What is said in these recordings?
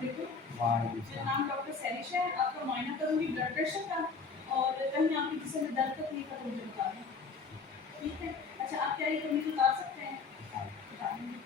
अलैकुम। मेरा नाम डॉक्टर सैरिश है। आपका मुआयना करूँगी ब्लड प्रेशर का, और कहीं आपके जिस्म में दर्द तो नहीं था तो मुझे बता दें, ठीक है? अच्छा, आप क्या ये तमीज़ उतार सकते हैं? उतार देंगे।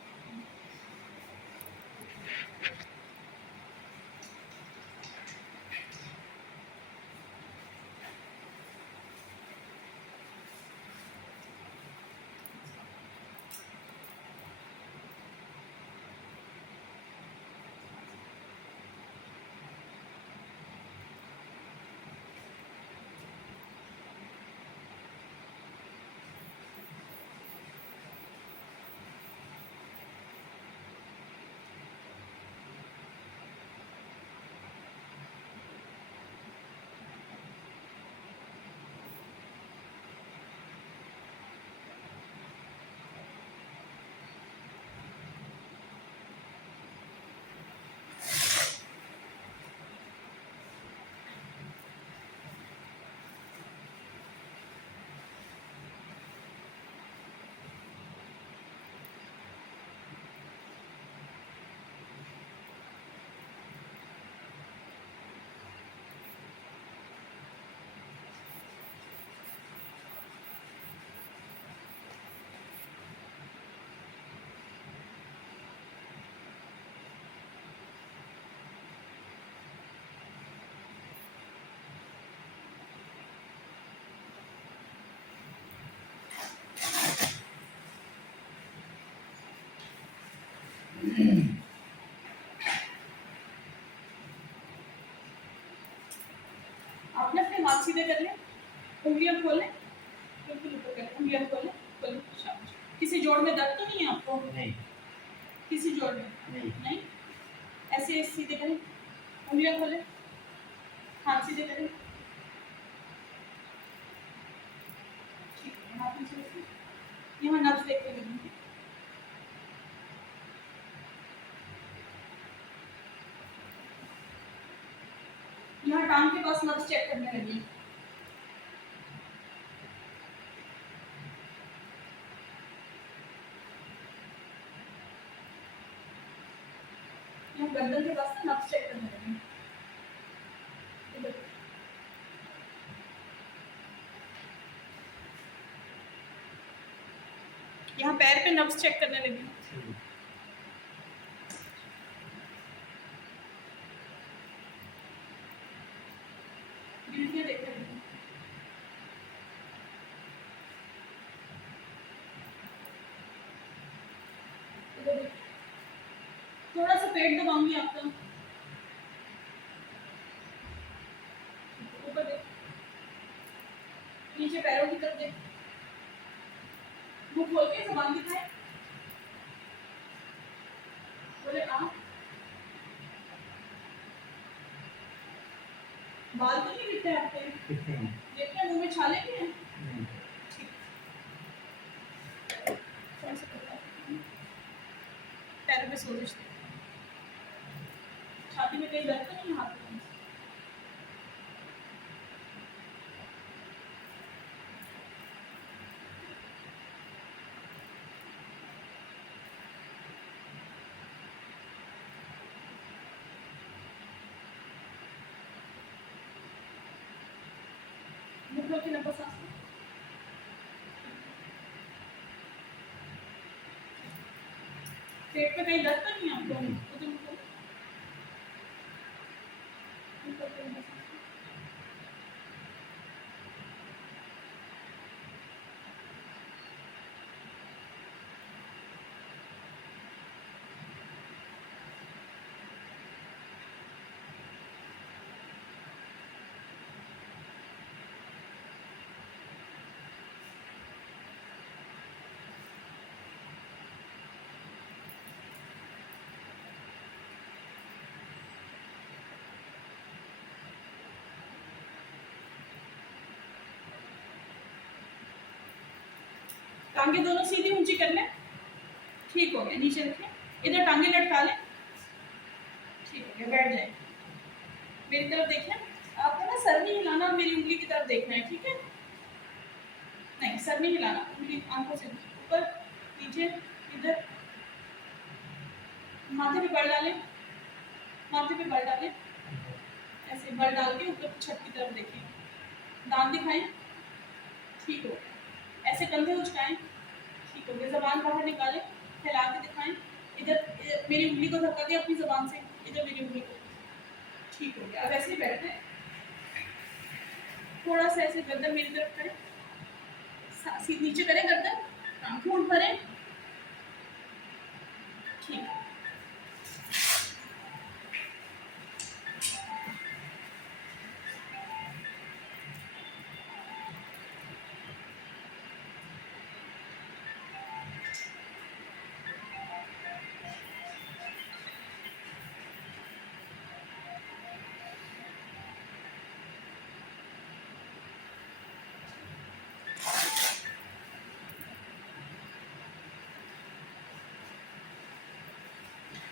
आपने अपने हाथ सीधे कर लें, उंगलियां खोल लें, बिल्कुल ऊपर करें, उंगलियां खोल लें, शाबाश। किसी जोड़ में दर्द तो नहीं है आपको? नहीं। किसी जोड़ में? नहीं। नहीं? ऐसे सीधे करें, उंगलियां खोलें, हाथ सीधे करें, ठीक है। हाथ नीचे रखें, यहाँ नब्ज देखते लगेंगे, यहाँ टांग के पास नब्ज चेक करने लगी, यहाँ गर्दन के पास नब्ज चेक करने लगी, यहाँ पैर पे नब्ज चेक करने लगी, गिल्टियाँ देखने लगी, थोड़ा सा पेट दबाऊंगी आपका, ऊपर देख, नीचे पैरों की तरफ देख, मुंह खोल के ज़बान दिखाए, बोले आ, बाल तो नहीं दिखते आपके? देखते हैं, मुंह में छाले भी हैं? ठीक, कौन सा करता है? पैरों में सोजिश, छाती में कहीं दर्द तो नहीं है हाथ में? मुंह खोल के लंबा सांस लो, पेट में कहीं दर्द तो नहीं है आपको? तो तुम मुंह खोल के लंबा सांस लो, टांगे दोनों सीधी ऊंची कर लें, ठीक हो गया, नीचे रखें, इधर टांगे लटका लें, ठीक हो गया, बैठ जाए, मेरी तरफ देखें, आपको ना सर नहीं हिलाना, मेरी उंगली की तरफ देखना है, ठीक है? नहीं, सर नहीं हिलाना, उंगली आंखों से ऊपर नीचे, इधर, माथे पे पड़ डालें, माथे माथे पे बल डालें, ऐसे बल डाल के ऊपर छत की तरफ देखिए, दांत दिखाएं, ठीक हो गया। ऐसे कंधे उचकाएं, ठीक हो गया। जबान बाहर निकालें, फैला के दिखाएं, इधर मेरी उंगली को धक्का दें अपनी जबान से, इधर मेरी उंगली को, ठीक हो गया। अब ऐसे ही बैठे, थोड़ा सा ऐसे गर्दन मेरी तरफ करें, सीध नीचे करें गर्दन, घूंट भरें, ठीक है।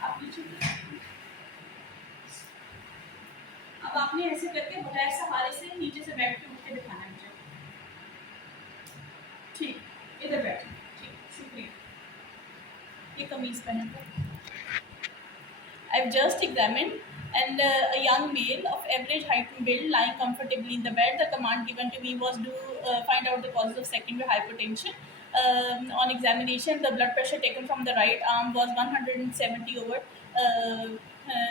आप नीचे, अब आपने ऐसे करके बगैर सहारे से नीचे से बैठ के उठ के दिखाना है मुझे, ठीक, इधर बैठ, ठीक, शुक्रिया। ये कमीज पहन कर I've just examined and a young male of average height and build lying comfortably in the bed. The command given to me was to find out the causes of secondary hypertension. On examination, the blood pressure taken from the right arm was 170 over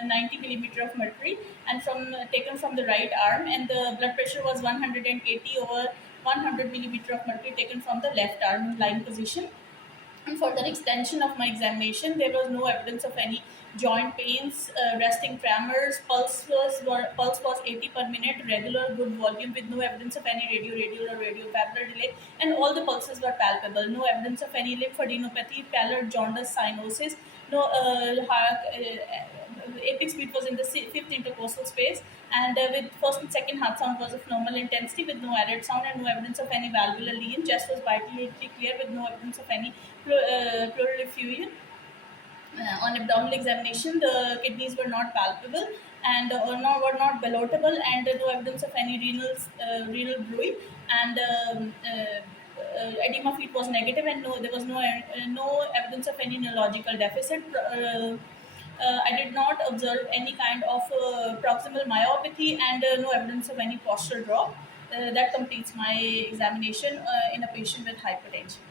90 millimeter of mercury, and taken from the right arm, and the blood pressure was 180 over 100 millimeter of mercury taken from the left arm in lying position. And further extension of my examination, there was no evidence of any joint pains, resting tremors. Pulse was 80 per minute, regular, good volume, with no evidence of any radial or radiopapillary delay, and all the pulses were palpable. No evidence of any lymphadenopathy, pallid jaundice, cyanosis. No apex beat was in the fifth intercostal space, and with first and second heart sound was of normal intensity with no added sound, and no evidence of any valvular lesion. Chest was vitally clear with no evidence of any pleural effusion. On abdominal examination, the kidneys were not palpable and were not ballotable, and no evidence of any renal bruit, and edema feet was negative, and there was no evidence of any neurological deficit. I did not observe any kind of proximal myopathy, and no evidence of any postural drop. That completes my examination in a patient with hypertension.